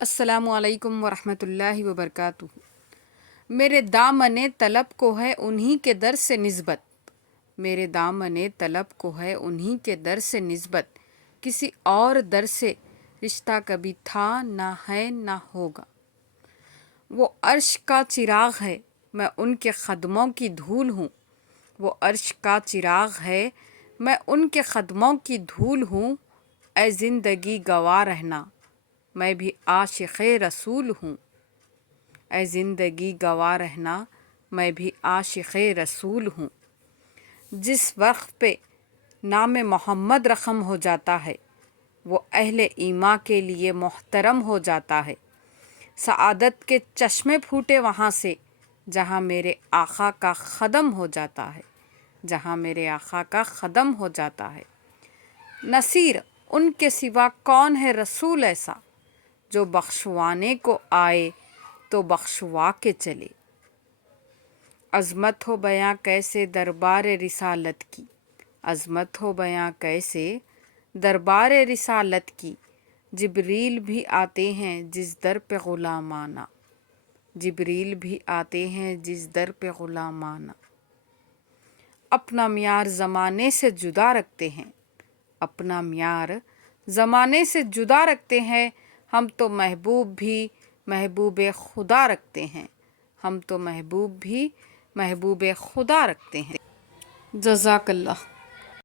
السلام علیکم ورحمۃ اللہ وبرکاتہ۔ میرے دامن طلب کو ہے انہی کے در سے نسبت، میرے دامن طلب کو ہے انہی کے در سے نسبت، کسی اور در سے رشتہ کبھی تھا نہ ہے نہ ہوگا۔ وہ عرش کا چراغ ہے میں ان کے قدموں کی دھول ہوں، وہ عرش کا چراغ ہے میں ان کے قدموں کی دھول ہوں۔ اے زندگی گواہ رہنا میں بھی عاشق رسول ہوں، اے زندگی گواہ رہنا میں بھی عاشق رسول ہوں۔ جس وقت پہ نام محمد رقم ہو جاتا ہے وہ اہل ایمان کے لیے محترم ہو جاتا ہے۔ سعادت کے چشمے پھوٹے وہاں سے جہاں میرے آقا کا قدم ہو جاتا ہے، جہاں میرے آقا کا قدم ہو جاتا ہے۔ نصیر ان کے سوا کون ہے رسول ایسا جو بخشوانے کو آئے تو بخشوا کے چلے۔ عظمت ہو بیاں کیسے دربار رسالت کی، عظمت ہو بیاں کیسے دربار رسالت کی، جبریل بھی آتے ہیں جس در پہ غلامانہ، جبریل بھی آتے ہیں جس در پہ غلامانہ۔ اپنا معیار زمانے سے جدا رکھتے ہیں، اپنا معیار زمانے سے جدا رکھتے ہیں، ہم تو محبوب بھی محبوب خدا رکھتے ہیں، ہم تو محبوب بھی محبوب خدا رکھتے ہیں۔ جزاک اللہ۔